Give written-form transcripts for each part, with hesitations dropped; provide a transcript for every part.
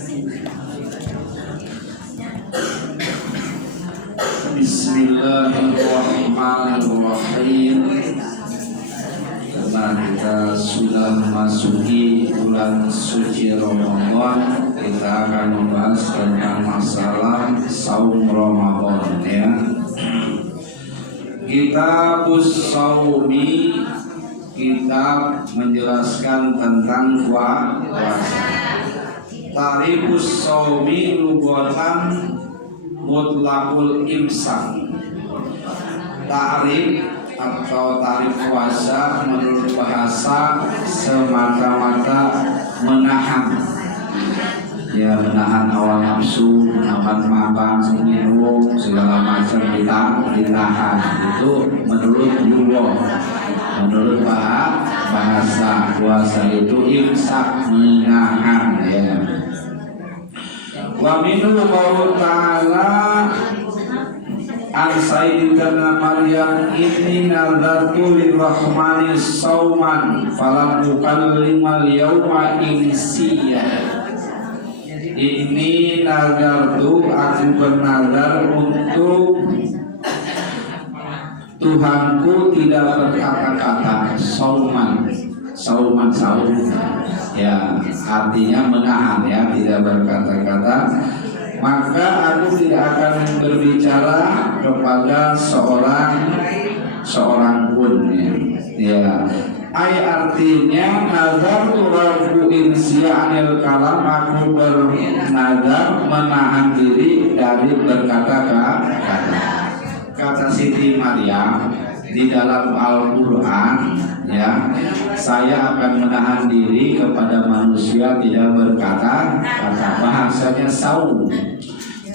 Bismillahirrahmanirrahim. Karena kita sudah memasuki bulan suci Ramadan, kita akan membahas tentang masalah saum Ramadan ya. Kitabus Saumi, kitab menjelaskan tentang puasa. Tarifus Saumi lughatan mutlaqul imsak. Tarif atau tarif puasa menurut bahasa semata-mata menahan, ya, menahan hawa nafsu, menahan makan, minum, segala macam ditahan. Itu menurut Allah. Menurut bahasa puasa itu imsak, menahan ya. Wa minhu qawlu ta'ala an sayyidina Maryam inni nadartu lirrahmani sauman falam ukallimal yawma insiya. Ini nadartu, aku bernadar untuk Tuhanku tidak berkata-kata. Sauman ya, artinya menahan ya, tidak berkata-kata. Maka aku tidak akan berbicara kepada seorang pun ya. Artinya nazartu rabbu insi'anil kalam, aku bernazar menahan diri dari berkata-kata. Kata Siti Maryam di dalam Al-Quran ya, saya akan menahan diri kepada manusia tidak berkata-kata. Bahasanya saum,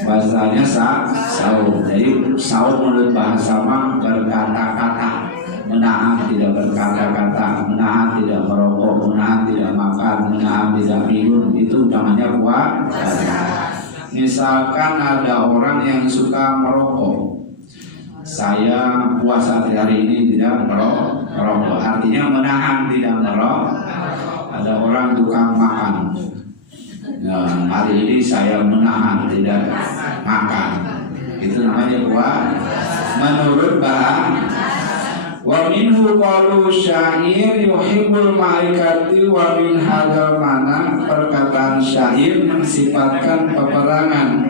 bahasanya saum. Jadi saum menurut bahasa mah berkata-kata, menahan tidak berkata-kata, menahan tidak merokok, menahan tidak makan, menahan tidak minum, itu namanya puasa. Misalkan ada orang yang suka merokok, saya puasa hari ini tidak merokok, artinya menahan tidak merokok. Ada orang tukang makan, nah, hari ini saya menahan tidak makan, itu namanya puasa menurut bahasa. Wa minhu qalu syair yuhibbul malaikati wa min hadzal mana, perkataan syair mensifatkan peperangan.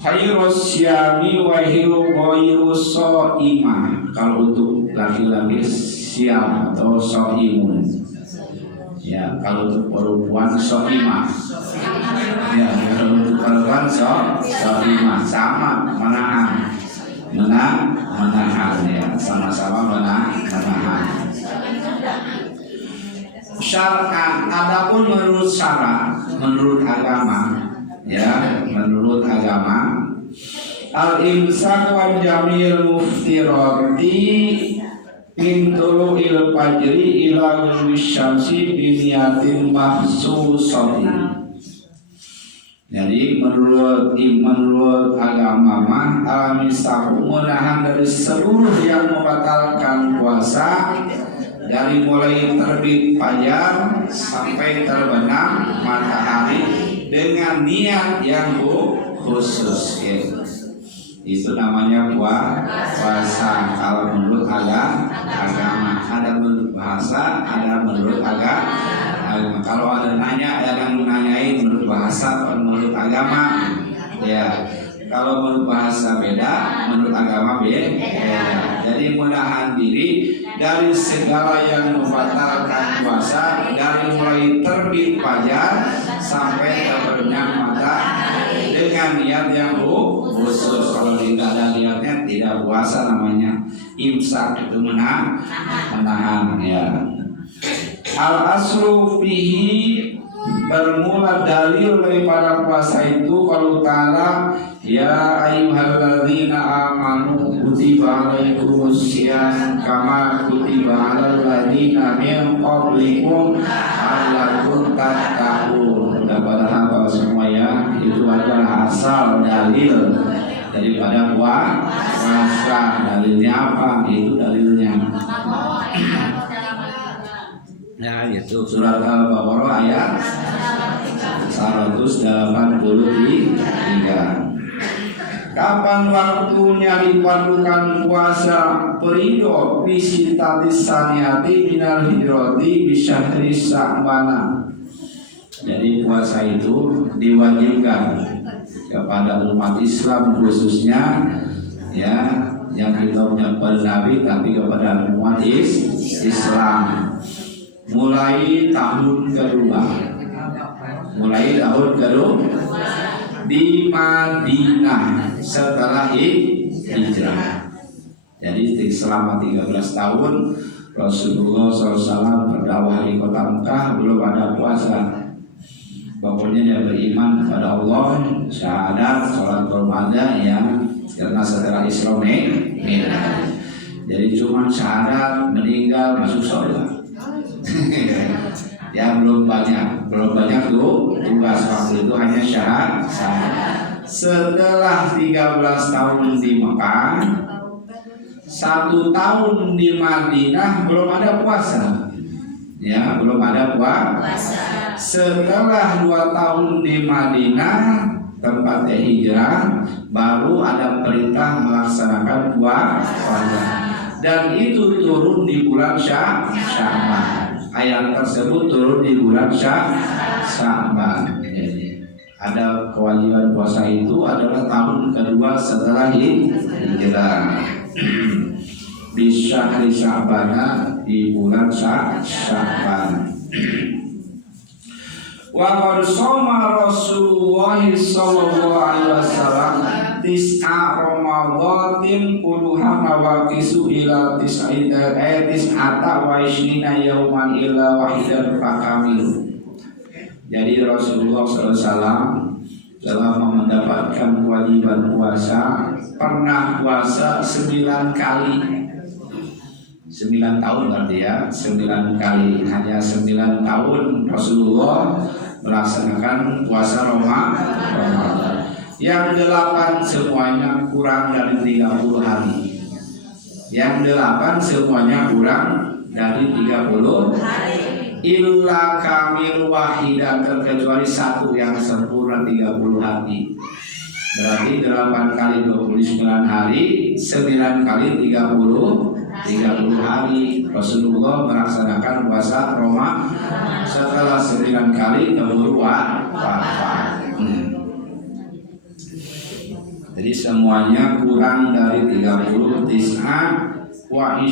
Khairus syami wa khairus shaimah. Kalau untuk laki-laki syam atau shaimun. Ya, kalau untuk perempuan shaimah. Ya, kalau untuk perempuan shaimah, sama menahan ya, sama-sama menahan. Syar'an, adapun menurut syara, menurut agama ya, menurut agama al-imsak wa jamil muftirati min tulu'il fajri ila ghurubi syamsi bi niyatin mahsusatin. Jadi menurut agama mah al-imsak menahan dari seluruh yang membatalkan puasa, dari mulai terbit fajar sampai terbenam matahari dengan niat yang khusus ya. Itu namanya puasa kalau menurut agama. Ada menurut bahasa, ada menurut agama. Kalau ada yang menanyai menurut bahasa atau menurut agama ya. Kalau menurut bahasa beda, menurut agama beda. Jadi menahan diri dari segala yang membatalkan puasa, dari mulai terbit fajar sampai terbenam matahari dengan niat yang khusus. Kalau tidak ada niatnya tidak puasa, namanya imsak, itu menahan ya. Al-aslu fihi, bermula dalil daripada puasa itu kalau ta'ala ya ayyuhalladzina amanu kutiba alaikumussyam kama kutiba alal ladzina min qablikum la'allakum tattaqun. Pada hafal semua ya, itu adalah asal dalil daripada puasa. Dalilnya apa? Itu dalilnya Nah gitu. Surat Al-Baqarah ayat 183. Kapan waktunya diperlukan puasa perindo bisitatis saniati minal hijrati bisyahri Sya'bana. Jadi puasa itu diwajibkan kepada umat Islam khususnya ya, yang kita punya Nabi, tapi kepada umat Islam mulai tahun kedua, di Madinah setelah hijrah. Jadi selama 13 tahun Rasulullah SAW berdakwah di kota Mekah, belum ada puasa. Pokoknya dia beriman kepada Allah, syahadat, sholat bermada yang karena setelah Islam jadi cuma syahadat, meninggal, masuk surga. Ya belum banyak tuh tugas waktu itu, hanya syahadat. Setelah 13 tahun di Mekah, 1 tahun di Madinah belum ada puasa. Ya, belum ada puasa. Setelah 2 tahun di Madinah tempatnya hijrah, baru ada perintah melaksanakan puasa. Dan itu turun di bulan Sya'ban. Ayat tersebut turun di bulan Sya'ban. Ada kewajiban puasa itu adalah tahun kedua setelah hijrah. Di syahri Sya'bana, di bulan Sya'ban. Wa qad shoma Rasulullah sallallahu alaihi wasallam tis'a Ramadhanin kulluha mawaqisu ila tis'ata wa ishrina yauman illa wahidan fakamilu. Jadi Rasulullah SAW selama mendapatkan kewajiban puasa pernah puasa 9 kali. 9 tahun berarti ya, 9 kali. Hanya 9 tahun Rasulullah melaksanakan puasa Ramadan. Yang 8 semuanya kurang dari 30 hari. Yang 8 semuanya kurang dari 30 hari. Illa kamil wahidah, terkecuali 1 yang sempurna 30 hari. Berarti 8 kali 29 hari, 9 kali 30 hari Rasulullah melaksanakan puasa Ramadan. Setelah 9 kali keburu wafat. Jadi semuanya kurang dari 30. Tis'ata wa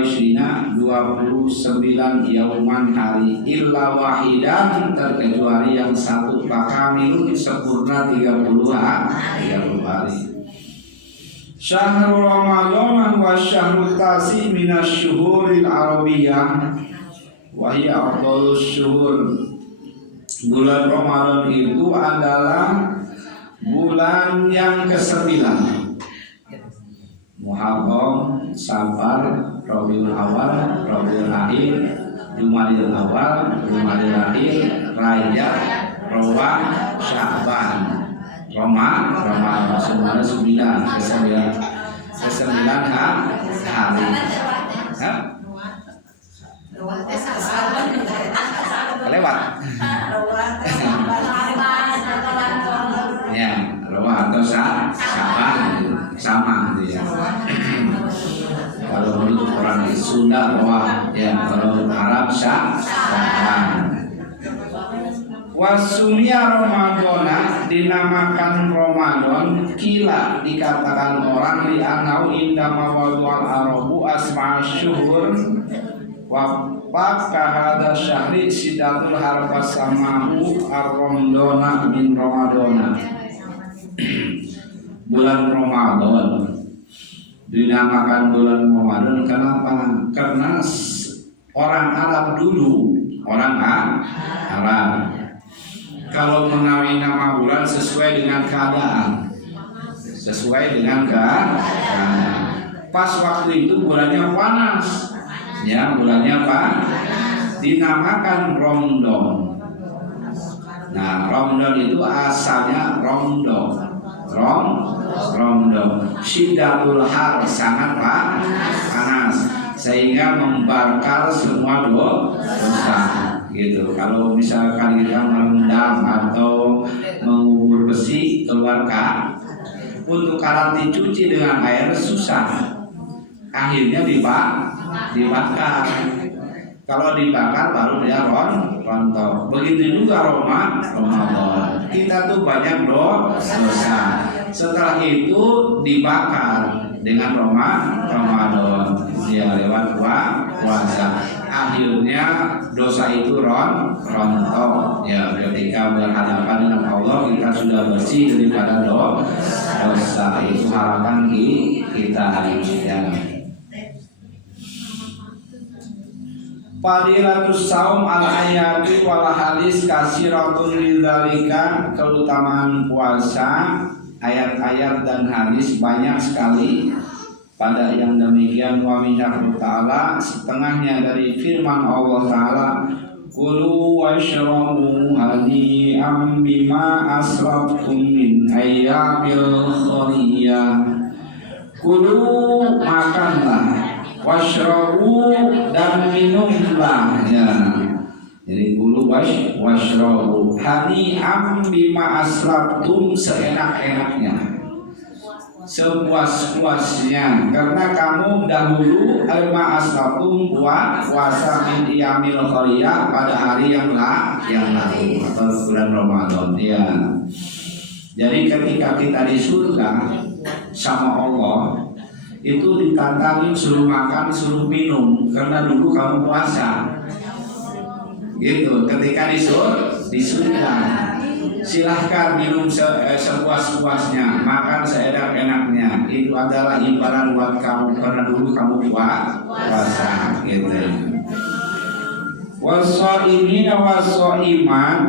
ishrina 29 yauman hari, illa wahidan, terkecuali yang 1 fakamilun, sempurna 30 hari. Syahrul Ramadan wa syahrul tasi minas syuhuril arabiyyah wa hiya afdalus syuhur. Bulan Ramadan itu adalah bulan yang ke-9. Muharram, Safar, Rabiul Awal, Rabiul Akhir, Jumadil Awal, Jumadil Akhir, Rajab, Rawah, Sya'ban, Ramadan. Semuanya 9 hari. Lewat. Ya, Rawah atau Sya'ban sama gitu ya. Kalau menurut orang Sunda Rawah, ya, kalau Arab Sya'ban. Wasumia Ramadana, dinamakan Ramadan, kila dikatakan orang li anau indama wadwal arabu asma syuhur wa kahada syahri sidatul harfas samahu ar-ramdona min Ramadana. Bulan Ramadan dinamakan bulan Ramadan kenapa? Karena orang Arab dulu, orang Arab kalau mengawin nama bulan sesuai dengan keadaan. Pas waktu itu bulannya panas. Ya, bulannya dinamakan Ramadan. Nah, Ramadan itu asalnya Ramadan. Syiddatul har, sangat panas, sehingga membakar semua gitu. Kalau misalkan kita merendam atau mengubur besi keluar untuk kalau dicuci dengan air susah, akhirnya dibakar. Kalau dibakar baru dia rontok. Begitu juga Ramadan. Kita tuh banyak dosa. Setelah itu dibakar dengan Ramadan. Ya lewat puasa. Akhirnya dosa itu rontok. Ya ketika berhadapan dengan Allah kita sudah bersih daripada dosa. Itu harapan kita ya. Fadilatus saum al ayati wal hadis kasiratun lidzalika, keutamaan puasa, ayat-ayat dan hadis banyak sekali pada yang demikian. Wa minhu ta'ala, setengahnya dari firman Allah Ta'ala, kulu washrabu hani'am bima asraftum min ayyamil khariyah. Kulu, makanlah, washrabu, dan minumlah ya. Jadi kulu washrabu hani'am bima asraftum, seenak-enaknya, sepuas-puasnya, karena kamu dahulu alma asraftum puasa min iyamil khariyah, pada hari yang lalu atau bulan Ramadan ya. Jadi ketika kita di surga sama Allah itu ditantangin suruh makan, suruh minum, karena dulu kamu puasa gitu. Ketika di surga silahkan minum sepuas-puasnya, makan seenak-enaknya, itu adalah imbalan buat kamu karena dulu kamu puasa gitu. Wassaimina wassaimat,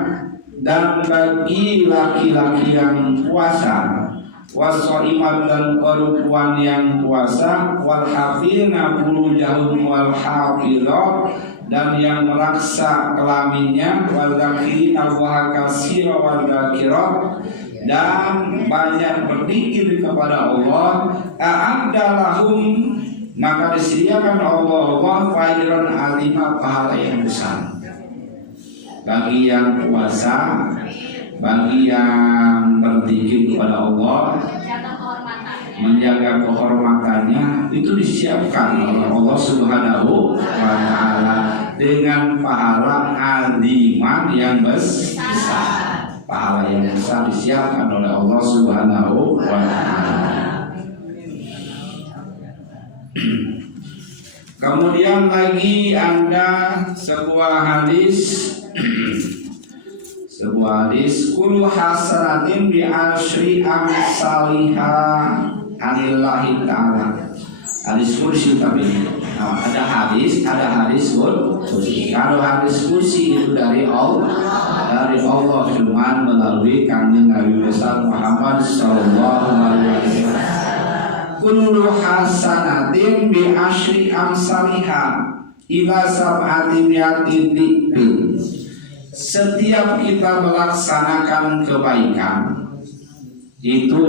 dan bagi laki-laki yang puasa, wassaimat, dan perempuan yang puasa, wal hafirna furujahum wal hafirah, dan yang meraksa kelaminnya, wal dzakirina Allaha katsira wal dzakirat, dan banyak berzikir kepada Allah, a'adda lahum, maka disediakan Allah fajran azima, pahala yang besar bagi yang puasa, bagi yang berzikir kepada Allah, menjaga kehormatannya, itu disiapkan oleh Allah Subhanahu wa Ta'ala dengan pahala aziman yang besar. Pahala yang besar disiapkan oleh Allah Subhanahu wa Ta'ala. Kemudian lagi ada sebuah hadis kulu hasanatin bi asyri amsalihha anillahi ta'ala. Hadis kursi, tapi ada hadis kursi. Kalau hadis kursi itu dari Allah cuman melalui kanjeng Nabi besar Muhammad sallallahu alaihi wasallam. Kullu hasanatin bi asyri amsalihha ila sab'ati mi'atin dzikr. Setiap kita melaksanakan kebaikan itu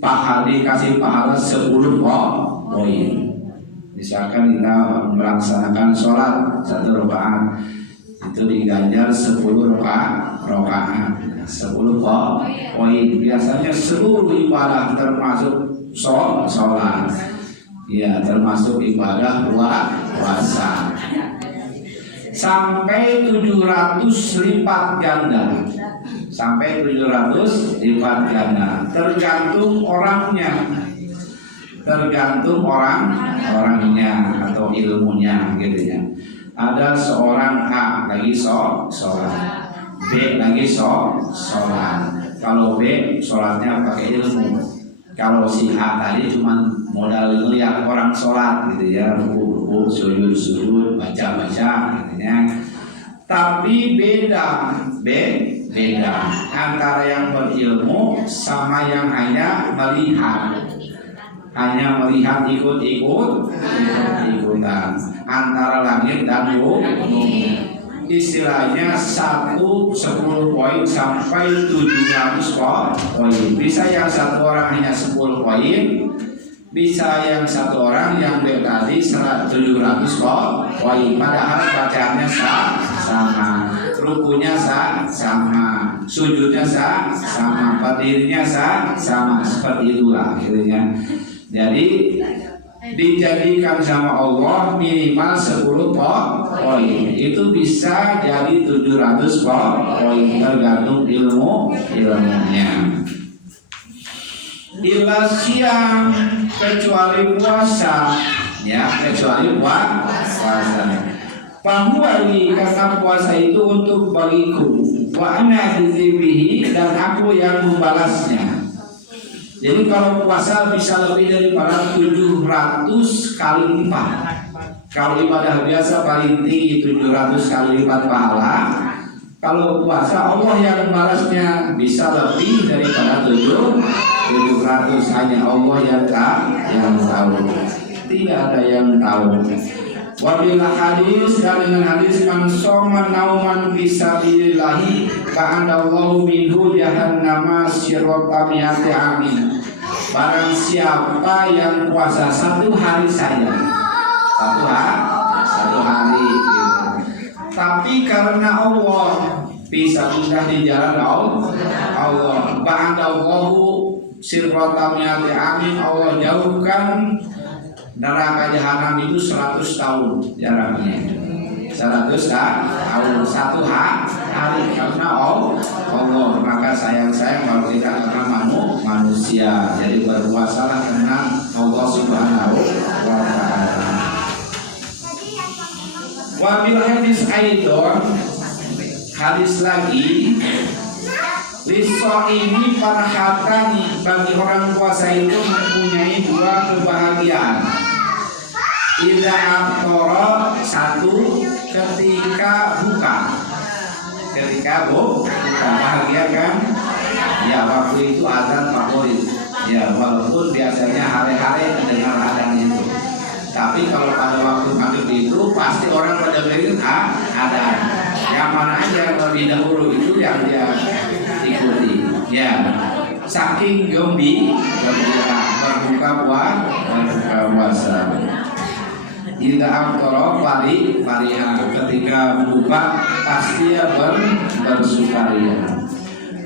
dikasih pahala 10 poin. Misalkan kita melaksanakan sholat 1 rakaat, itu diganjar 10 rakaat, 10 poin. Biasanya seluruh ibadah termasuk sholat, ya termasuk ibadah puasa, sampai 700 lipat ganda, tergantung orangnya, atau ilmunya gitu ya. Ada seorang A lagi sholat, B lagi sholat. Kalau B sholatnya pakai ilmu, kalau si A tadi cuma modal lihat orang sholat gitu ya, ruku, sujud, baca gitu ya. Tapi beda antara yang berilmu sama yang hanya ikut-ikutan, antara langit dan bumi. Istilahnya 10 poin sampai 700 poin. Bisa yang satu orang hanya 10 poin, bisa yang satu orang yang tadi 700 poin. Padahal bacaannya sama, rukunya sama, sujudnya sama, berdirinya sama, seperti itulah akhirnya. Jadi dijadikan sama Allah minimal 10 poin. Itu bisa jadi 700 poin tergantung ilmunya. Illa siang, kecuali puasa, ya, kecuali puasa. Bahwali, karena puasa itu untuk bagiku, wa ana bihi, dan aku yang membalasnya. Jadi kalau puasa bisa lebih daripada 700 kali lipat. Kalau ibadah biasa paling tinggi 700 kali lipat pahala. Kalau puasa Allah yang membalasnya bisa lebih daripada 700. Hanya Allah yang tahu. Tidak ada yang tahu. Wabila hadis, dan dengan hadis man soma nauman fisabilillahi ka'andallahu minhu jahannama syirrota mi'ati amin. Barang siapa yang puasa 1 hari saja, 1 hari gitu. Tapi karena Allah bisa pindah di jalan Allah, ka'andallahu syirrota mi'ati amin, Allah jauhkan neraka jahanam itu 100 tahun jaraknya. 100 tahun 1 hari karena Allah. Maka sayang kalau tidak karena manusia. Jadi berpuasalah karena Allah Subhanahu wa ta'ala. Wabil hadis aidon, hadis lagi, liso ini farhatani, bagi orang puasa itu mempunyai 2 kebahagiaan. Ida aftara, 1 ketika buka. Ketika buka bahagia kan? Ya, waktu itu azan favorit. Ya, walaupun biasanya hari-hari mendengar azan itu. Tapi kalau pada waktu maghrib itu pasti orang pada dengerin azan. Yang mana aja yang lebih dahulu itu yang dia ikuti. Ya, saking gembira berbuka puasa. Ida aftara fariha, ketika buka pasti dia bersukaria.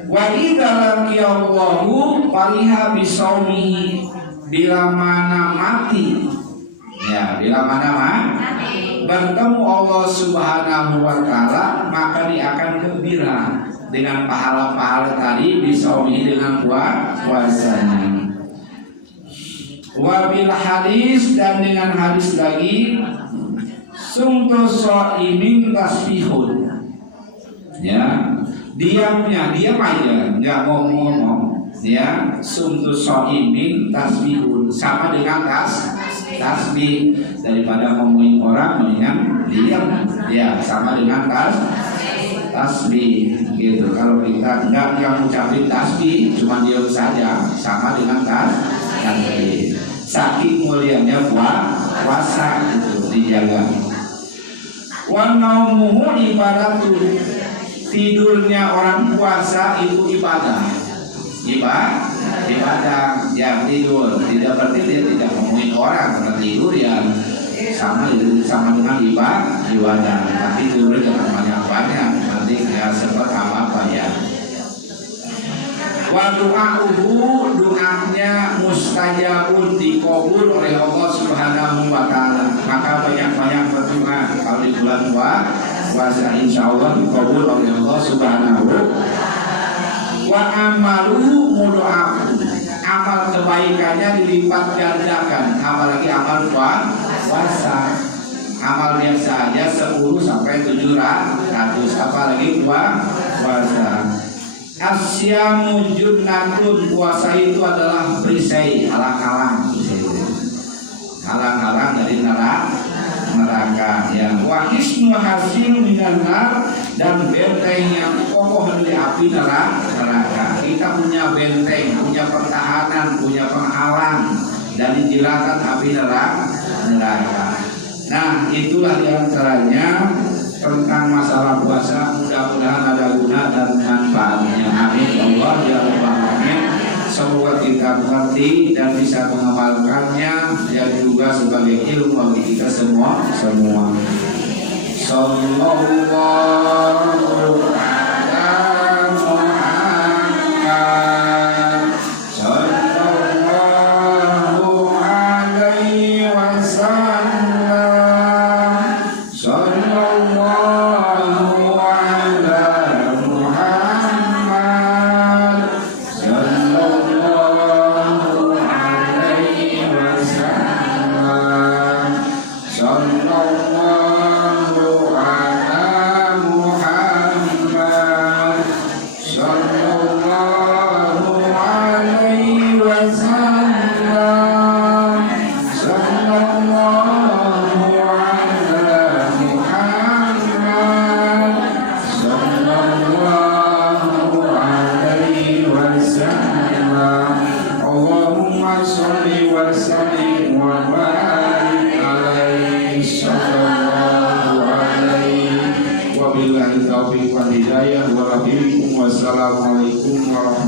Wa idza laqiyallahu fariha bisaumihi, bila mana mati, ya, bila mana bertemu Allah Subhanahu wa ta'ala, maka dia akan gembira dengan pahala-pahala tadi, bisaumihi, dengan puasanya. Wabil hadis, dan dengan hadis lagi, sumtu shaimin tasbihun, ya, diam aja, nggak ngomong, ya. Sumtu shaimin tasbihun, sama dengan tasbih. Daripada ngomongin orang mendingan diam, ya, sama dengan tasbih gitu. Kalau kita nggak yang ucapin tasbih, cuma diam saja, sama dengan tasbih. Saking mulianya puasa itu dijaga. Wa naumuhu ibadatu, tidurnya orang puasa itu ibadah. Ya, tidur. Tidak berarti dia tidak ngomongin orang, karena tidur ya sama dengan ibadah. Tapi tidur jangan banyak-banyak, nanti ya sempat apa ya. Wa du'a'uhu, doanya mustajabun, dikabul oleh Allah Subhanahu wa ta'ala. Maka banyak-banyak berdoa kalau di bulan puasa, insyaallah dikabul oleh Allah Subhanahu wa ta'ala. Wa amaluhu mudha'afun, amal kebaikannya dilipat gandakan, apalagi amal puasa. Amal biasa aja 10 sampai 700, apalagi puasa. Asyamu junnatun, puasa itu adalah perisai, halang-halang dari neraka, ya. Wa hisnu hasil minan nar, dan benteng yang kokoh dari api neraka. Kita punya benteng, punya pertahanan, punya penghalang dari jilatan api neraka. Nah, itulah diantaranya tentang masalah puasa. Mudah-mudahan ada guna dan manfaatnya. Amin ya Allah ya Rabbal alamin. Semoga kita mengerti dan bisa mengamalkannya, dan juga sebagai ilmu bagi kita semua. Wassalamualaikum warahmatullahi